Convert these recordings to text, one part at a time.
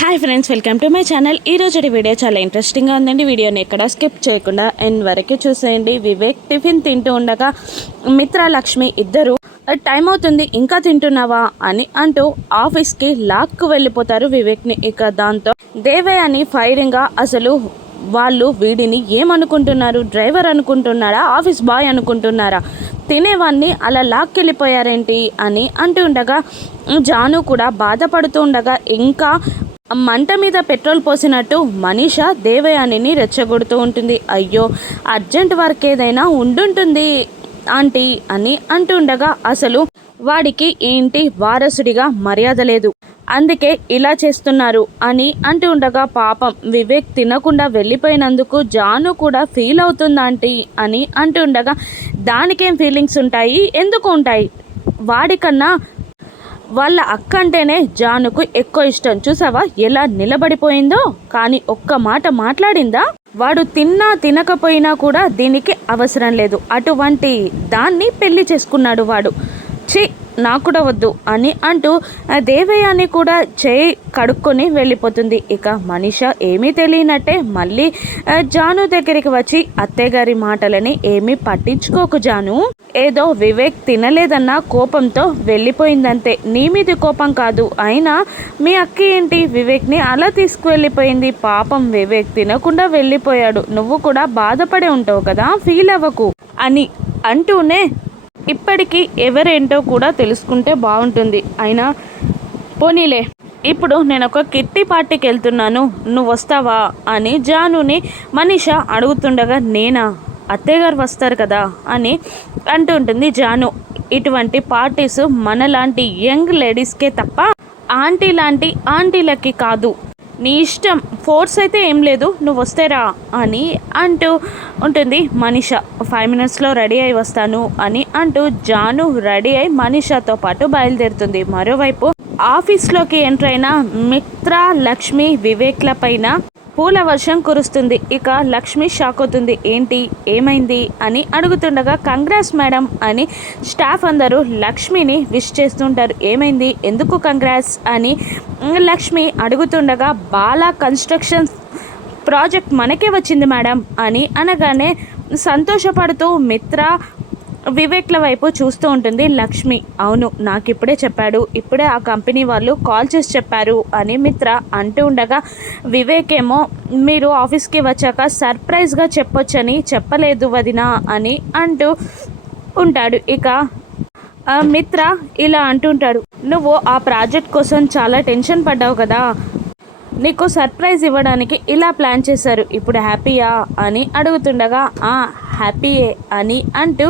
Hi friends welcome to my channel ఈ రోజు video చాలా ఇంట్రెస్టింగ్గా ఉందండి. వీడియోని ఎక్కడ స్కిప్ చేయకుండా ఎండ్ వరకు చూసేయండి. వివేక్ టిఫిన్ తింటూ ఉండగా మిత్ర లక్ష్మి ఇద్దరు టైం అవుతుంది ఇంకా తింటున్నావా? అని అంటూ ఆఫీస్కి లాక్కు వెళ్ళిపోతారు వివేక్ని ఇక దాంతో దేవయాని ఫైరింగ్గా అసలు వాళ్ళు వీడిని ఏమనుకుంటున్నారు? డ్రైవర్ అనుకుంటున్నారా? ఆఫీస్ బాయ్ అనుకుంటున్నారా? తినేవాన్ని అలా లాక్కెళ్ళిపోయారేంటి? అని అంటూ ఉండగా జాను కూడా బాధపడుతూ ఉండగా ఇంకా మంట మీద పెట్రోల్ పోసినట్టు మనీష దేవయానిని రెచ్చగొడుతూ ఉంటుంది. అయ్యో అర్జెంట్ వర్క్ ఏదైనా ఉండుంటుంది ఆంటీ అని అంటుండగా అసలు వాడికి ఏంటి వారసుడిగా మర్యాద లేదు. అందుకే ఇలా చేస్తున్నారు అని అంటూ ఉండగా పాపం వివేక్ తినకుండా వెళ్ళిపోయినందుకు జాను కూడా ఫీల్ అవుతుందంటీ అని అంటూ ఉండగా దానికేం ఫీలింగ్స్ ఉంటాయి? ఎందుకు ఉంటాయి? వాడికన్నా వాళ్ళ అక్క అంటేనే జానుకు ఎక్కువ ఇష్టం. చూసావా? ఎలా నిలబడిపోయిందో? కానీ ఒక్క మాట మాట్లాడిందా? వాడు తిన్నా తినకపోయినా కూడా దీనికి అవసరం లేదు. అటువంటి దాన్ని పెళ్ళి చేసుకున్నాడు వాడు. ఛీ నాకు కూడా వద్దు అని అంటూ దేవయాని కూడా చేయి కడుక్కొని వెళ్ళిపోతుంది. ఇక మనిష ఏమీ తెలియనట్టే మళ్ళీ జాను దగ్గరికి వచ్చి అత్తయ్యగారి మాటలని ఏమీ పట్టించుకోకు జాను. ఏదో వివేక్ తినలేదన్న కోపంతో వెళ్ళిపోయిందంతే. నీ మీద కోపం కాదు. అయినా మీ అక్క ఏంటి? వివేక్ని అలా తీసుకువెళ్ళిపోయింది. పాపం వివేక్ తినకుండా వెళ్ళిపోయాడు. నువ్వు కూడా బాధపడే ఉంటావు కదా? ఫీల్ అవ్వకు. అని అంటూనే ఇప్పటికీ ఎవరేంటో కూడా తెలుసుకుంటే బాగుంటుంది. అయినా పోనీలే. ఇప్పుడు నేను ఒక కిట్టి పార్టీకి వెళ్తున్నాను నువ్వు వస్తావా అని జానుని మనిష అడుగుతుండగా నేనా? అత్తయ్యగారు వస్తారు కదా అని అంటూ ఉంటుంది జాను. ఇటువంటి పార్టీస్ మనలాంటి యంగ్ లేడీస్కే తప్ప ఆంటీ లాంటి ఆంటీలకి కాదు. నీ ఇష్టం ఫోర్స్ అయితే ఏం లేదు నువ్వు వస్తేరా అని అంటూ ఉంటుంది మనిష. ఫైవ్ మినిట్స్లో రెడీ అయి వస్తాను అని అంటూ జాను రెడీ అయి మనిషతో పాటు బయలుదేరుతుంది. మరోవైపు ఆఫీస్లోకి ఎంటర్ అయిన మిత్ర లక్ష్మి వివేక్ల పైన పూల వర్షం కురుస్తుంది. ఇక లక్ష్మి షాక్ అవుతుంది ఏంటి? ఏమైంది? అని అడుగుతుండగా కంగ్రాస్ మేడం అని స్టాఫ్ అందరూ లక్ష్మిని విష్ చేస్తుంటారు. ఏమైంది? ఎందుకు కంగ్రాస్? అని లక్ష్మి అడుగుతుండగా బాలా కన్స్ట్రక్షన్ ప్రాజెక్ట్ మనకే వచ్చింది మేడం అని అనగానే సంతోషపడుతూ మిత్ర వివేక్ల వైపు చూస్తూ ఉంటుంది లక్ష్మి. అవును నాకు ఇప్పుడే చెప్పాడు. ఇప్పుడే ఆ కంపెనీ వాళ్ళు కాల్ చేసి చెప్పారు అని మిత్ర అంటూ ఉండగా వివేక్ ఏమో మీరు ఆఫీస్కి వచ్చాక సర్ప్రైజ్గా చెప్పొచ్చని చెప్పలేదు వదిన అని అంటూ ఉంటాడు. ఇక మిత్ర ఇలా అంటుంటాడు నువ్వు ఆ ప్రాజెక్ట్ కోసం చాలా టెన్షన్ పడ్డావు కదా. నీకు సర్ప్రైజ్ ఇవ్వడానికి ఇలా ప్లాన్ చేశారు. ఇప్పుడు హ్యాపీయా అని అడుగుతుండగా ఆ హ్యాపీయే అని అంటూ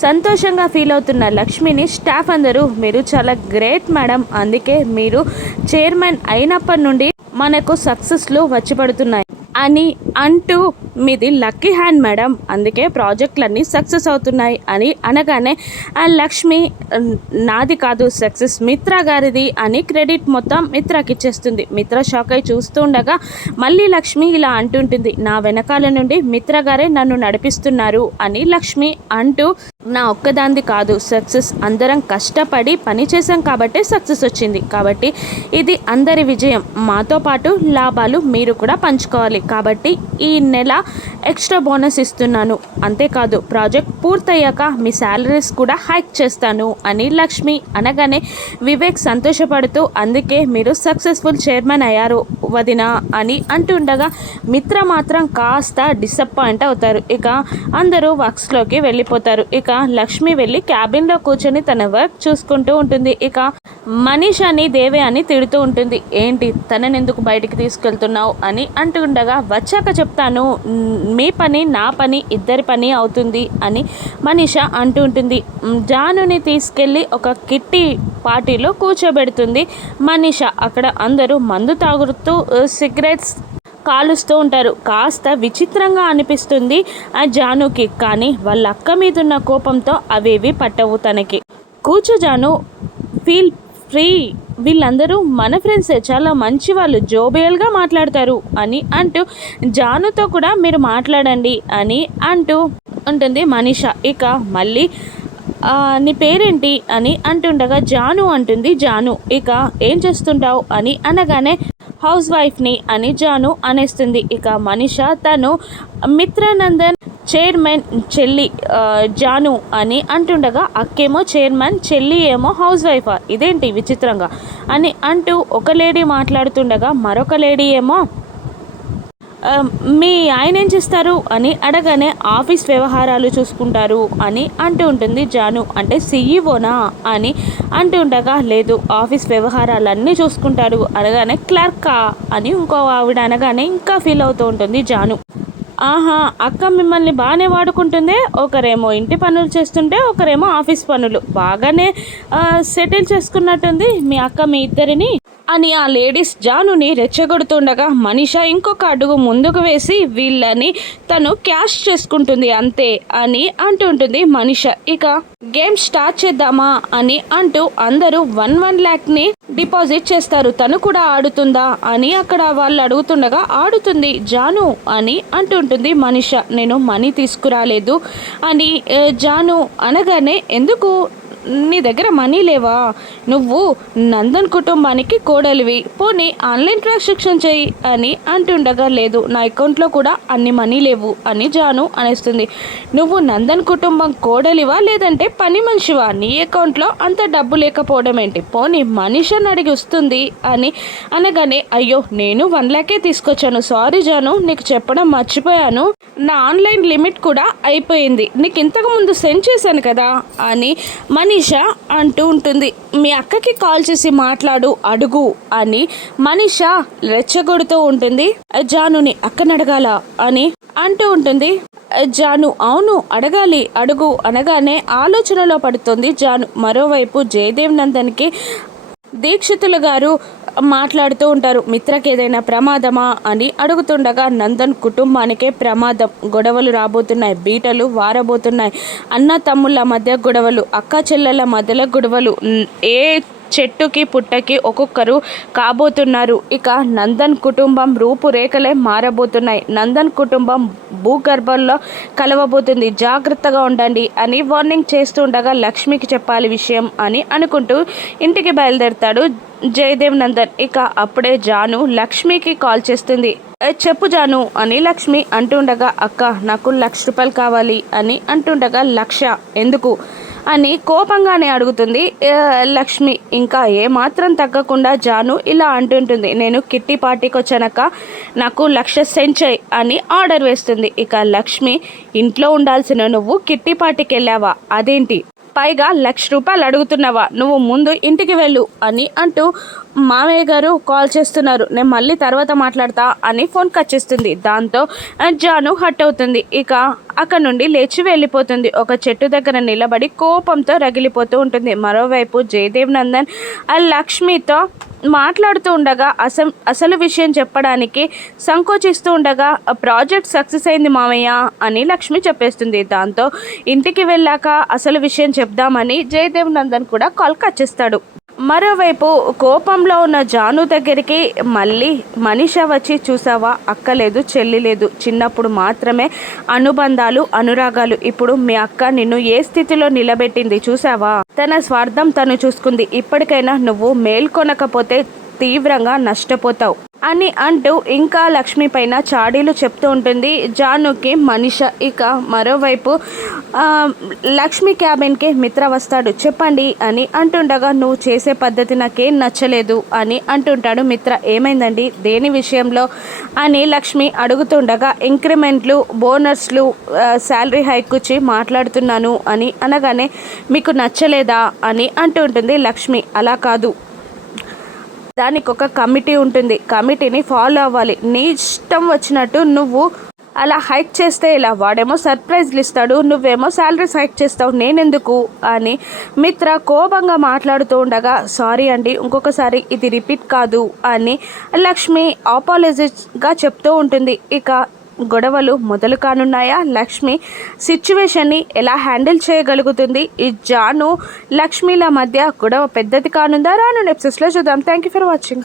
సంతోషంగా ఫీల్ అవుతున్న లక్ష్మిని స్టాఫ్ అందరూ మీరు చాలా గ్రేట్ మేడం. అందుకే మీరు చైర్మన్ అయినప్పటి నుండి మనకు సక్సెస్లు వచ్చి పడుతున్నాయి. అని అంటూ మీది లక్కీ హ్యాండ్ మేడం. అందుకే ప్రాజెక్టులన్నీ సక్సెస్ అవుతున్నాయి. అని అనగానే ఆ లక్ష్మి నాది కాదు సక్సెస్ మిత్ర గారిది అని క్రెడిట్ మొత్తం మిత్రకి ఇచ్చేస్తుంది. మిత్ర షాక్ అయి చూస్తూ ఉండగా మళ్ళీ లక్ష్మి ఇలా అంటుంటుంది. నా వెనకాల నుండి మిత్ర గారే నన్ను నడిపిస్తున్నారు అని లక్ష్మి అంటూ నా ఒక్కదాంది కాదు. సక్సెస్ అందరం కష్టపడి పని చేసాం కాబట్టే సక్సెస్ వచ్చింది. కాబట్టి ఇది అందరి విజయం. మాతో పాటు లాభాలు మీరు కూడా పంచుకోవాలి. కాబట్టి ఈ నెల ఎక్స్ట్రా బోనస్ ఇస్తున్నాను. అంతేకాదు ప్రాజెక్ట్ పూర్తయ్యాక మీ శాలరీస్ కూడా హైక్ చేస్తాను అని లక్ష్మి అనగానే వివేక్ సంతోషపడుతూ అందుకే మీరు సక్సెస్ఫుల్ చైర్మన్ అయ్యారు వదిన అని అంటుండగా మిత్ర మాత్రం కాస్త డిసప్పాయింట్ అవుతారు. ఇక అందరూ వర్క్స్లోకి వెళ్ళిపోతారు. ఇక లక్ష్మి వెళ్ళి క్యాబిన్లో కూర్చొని తన వర్క్ చూసుకుంటూ ఉంటుంది. ఇక మనీష్ అని దేవే అని తిడుతూ ఉంటుంది. ఏంటి? తనని ఎందుకు బయటికి తీసుకెళ్తున్నావు? అని అంటుండగా వచ్చాక చెప్తాను. మీ పని నా పని ఇద్దరి పని అవుతుంది అని మనీష అంటూ ఉంటుంది. జానుని తీసుకెళ్ళి ఒక కిట్టి పార్టీలో కూర్చోబెడుతుంది. మనీష అక్కడ అందరూ మందు తాగుతూ సిగరెట్స్ కాలుస్తూ ఉంటారు. కాస్త విచిత్రంగా అనిపిస్తుంది ఆ జానుకి. కానీ వాళ్ళ అక్క మీద ఉన్న కోపంతో అవేవి పట్టవు తనకి. కూర్చో జాను ఫీల్ ఫ్రీ. వీళ్ళందరూ మన ఫ్రెండ్సే చాలా మంచి వాళ్ళు జోబియల్గా మాట్లాడతారు అని అంటూ జానుతో కూడా మీరు మాట్లాడండి అని అంటూ ఉంటుంది మనీష. ఇక మళ్ళీ నీ పేరేంటి? అని అంటుండగా జాను అంటుంది జాను. ఇక ఏం చేస్తుంటావు? అని అనగానే హౌస్ వైఫ్ని అని జాను అనేస్తుంది. ఇక మనిష తను మిత్రానందన్ చైర్మన్ చెల్లి జాను అని అంటుండగా అక్కేమో చైర్మన్ చెల్లి ఏమో హౌస్ వైఫా ఇదేంటి విచిత్రంగా? అని అంటూ ఒక లేడీ మాట్లాడుతుండగా మరొక లేడీ ఏమో మీ ఆయన ఏం చేస్తారు అని అడగానే ఆఫీస్ వ్యవహారాలు చూసుకుంటారు అని అంటూ ఉంటుంది జాను. అంటే సీఈఓనా అని అంటూ ఉండగా లేదు ఆఫీస్ వ్యవహారాలన్నీ చూసుకుంటారు అనగానే క్లర్కా అని ఇంకో ఆవిడ అనగానే ఇంకా ఫీల్ అవుతూ ఉంటుంది జాను. ఆహా అక్క మిమ్మల్ని బాగానే వాడుకుంటుందే ఒకరేమో ఇంటి పనులు చేస్తుంటే ఒకరేమో ఆఫీస్ పనులు. బాగానే సెటిల్ చేసుకున్నట్టుంది మీ అక్క మీ ఇద్దరిని. అని ఆ లేడీస్ జానుని రెచ్చగొడుతుండగా మనిష ఇంకొక అడుగు ముందుకు వేసి వీళ్ళని తను క్యాష్ చేసుకుంటుంది అంతే అని అంటుంటుంది మనిష. ఇక గేమ్ స్టార్ట్ చేద్దామా అని అంటూ అందరూ వన్ వన్ ల్యాక్ని డిపాజిట్ చేస్తారు. తను కూడా ఆడుతుందా అని అక్కడ వాళ్ళు అడుగుతుండగా ఆడుతుంది జాను అని అంటుంటుంది మనిష. నేను మనీ తీసుకురాలేదు అని జాను అనగానే ఎందుకు నీ దగ్గర మనీ లేవా? నువ్వు నందన్ కుటుంబానికి కోడలివి. పోనీ ఆన్లైన్ ట్రాన్సాక్షన్ చేయి అని అంటుండగా లేదు నా అకౌంట్లో కూడా అన్ని మనీ లేవు అని జాను అనేస్తుంది. నువ్వు నందన్ కుటుంబం కోడలివా? లేదంటే పని మనిషివా? నీ అకౌంట్లో అంత డబ్బు లేకపోవడం ఏంటి? పోనీ మనిషిని అడిగి వస్తుంది అని అనగానే అయ్యో నేను వన్ ల్యాకే తీసుకొచ్చాను. సారీ జాను నీకు చెప్పడం మర్చిపోయాను. నా ఆన్లైన్ లిమిట్ కూడా అయిపోయింది. నీకు ఇంతకు ముందు సెండ్ చేశాను కదా అని మనీష అంటూ ఉంటుంది. మీ అక్కకి కాల్ చేసి మాట్లాడు అడుగు అని మనీష రెచ్చగొడుతూ ఉంటుంది. జానుని అక్కని అడగాల అని అంటూ ఉంటుంది. జాను అవును అడగాలి అడుగు అనగానే ఆలోచనలో పడుతుంది జాను. మరోవైపు జయదేవ్ నందన్కి దీక్షితులు గారు మాట్లాడుతూ ఉంటారు. మిత్రకి ఏదైనా ప్రమాదమా అని అడుగుతుండగా నందన్ కుటుంబానికే ప్రమాదం. గొడవలు రాబోతున్నాయి. బీటలు వారబోతున్నాయి. అన్న తమ్ముళ్ళ మధ్య గొడవలు అక్క చెల్లెల మధ్యలో గొడవలు. ఏ చెట్టుకి పుట్టకి ఒక్కొక్కరు కాబోతున్నారు. ఇక నందన్ కుటుంబం రూపురేఖలే మారబోతున్నాయి. నందన్ కుటుంబం భూగర్భంలో కలవబోతుంది. జాగ్రత్తగా ఉండండి అని వార్నింగ్ చేస్తుండగా లక్ష్మికి చెప్పాలి విషయం అని అనుకుంటూ ఇంటికి బయలుదేరుతాడు జయదేవ్ నందన్. ఇక అప్పుడే జాను లక్ష్మికి కాల్ చేస్తుంది. చెప్పు జాను అని లక్ష్మి అంటుండగా అక్క నాకు లక్ష రూపాయలు కావాలి అని అంటుండగా లక్ష ఎందుకు? అని కోపంగానే అడుగుతుంది లక్ష్మి ఇంకా ఏమాత్రం తగ్గకుండా జాను ఇలా అంటుంటుంది. నేను కిట్టి పార్టీకి వచ్చానక నాకు లక్ష సెంచై అని ఆర్డర్ వేస్తుంది. ఇక లక్ష్మి ఇంట్లో ఉండాల్సిన నువ్వు కిట్టి పార్టీకి వెళ్ళావా అదేంటి? పైగా లక్ష రూపాయలు అడుగుతున్నావా? నువ్వు ముందు ఇంటికి వెళ్ళు అని అంటూ మామయ్య గారు కాల్ చేస్తున్నారు. నేను మళ్ళీ తర్వాత మాట్లాడతా అని ఫోన్ కట్ చేస్తుంది. దాంతో జాను హట్ అవుతుంది. ఇక అక్కడ నుండి లేచి వెళ్ళిపోతుంది. ఒక చెట్టు దగ్గర నిలబడి కోపంతో రగిలిపోతూ ఉంటుంది. మరోవైపు జయదేవ్ నందన్ ఆ లక్ష్మితో మాట్లాడుతూ ఉండగా అసం అసలు విషయం చెప్పడానికి సంకోచిస్తూ ఉండగా "ఆ ప్రాజెక్ట్ సక్సెస్ అయింది మామయ్య అని లక్ష్మి చెప్పేస్తుంది. దాంతో ఇంటికి వెళ్ళాక అసలు విషయం చెప్దామని జయదేవ్ నందన్ కూడా కాల్ కట్ చేస్తాడు. మరోవైపు కోపంలో ఉన్న జాను దగ్గరికి మళ్ళీ మనిష వచ్చి చూసావా? అక్కలేదు చెల్లి లేదు. చిన్నప్పుడు మాత్రమే అనుబంధాలు అనురాగాలు. ఇప్పుడు మీ అక్క నిన్ను ఏ స్థితిలో నిలబెట్టింది చూసావా? తన స్వార్థం తను చూసుకుంది. ఇప్పటికైనా నువ్వు మేల్కొనకపోతే తీవ్రంగా నష్టపోతావు అని అంటూ ఇంకా లక్ష్మి పైన చాడీలు చెప్తూ ఉంటుంది. జానుకి మనిష ఇక మరోవైపు లక్ష్మి క్యాబిన్కి మిత్ర వస్తాడు చెప్పండి అని అంటుండగా నువ్వు చేసే పద్ధతి నాకేం నచ్చలేదు అని అంటుంటాడు మిత్ర. ఏమైందండి? దేని విషయంలో? అని లక్ష్మి అడుగుతుండగా ఇంక్రిమెంట్లు బోనస్లు శాలరీ హైక్ వచ్చి మాట్లాడుతున్నాను అని అనగానే మీకు నచ్చలేదా? అని అంటుంటుంది లక్ష్మి. అలా కాదు. దానికి ఒక కమిటీ ఉంటుంది. కమిటీని ఫాలో అవ్వాలి. నీ ఇష్టం వచ్చినట్టు నువ్వు అలా హైక్ చేస్తే ఇలా వాడేమో సర్ప్రైజ్లు ఇస్తాడు నువ్వేమో శాలరీస్ హైక్ చేస్తావు నేనెందుకు? అని మిత్ర కోపంగా మాట్లాడుతూ ఉండగా సారీ అండి ఇంకొకసారి ఇది రిపీట్ కాదు అని లక్ష్మి ఆపాలజీగా చెప్తూ ఉంటుంది. ఇక గొడవలు మొదలు కానున్నాయా? లక్ష్మి సిచ్యువేషన్ని ఎలా హ్యాండిల్ చేయగలుగుతుంది? ఈ జాను లక్ష్మిల మధ్య గొడవ పెద్దది కానుందా? రాను నెప్సెస్లో చూద్దాం. Thank you for watching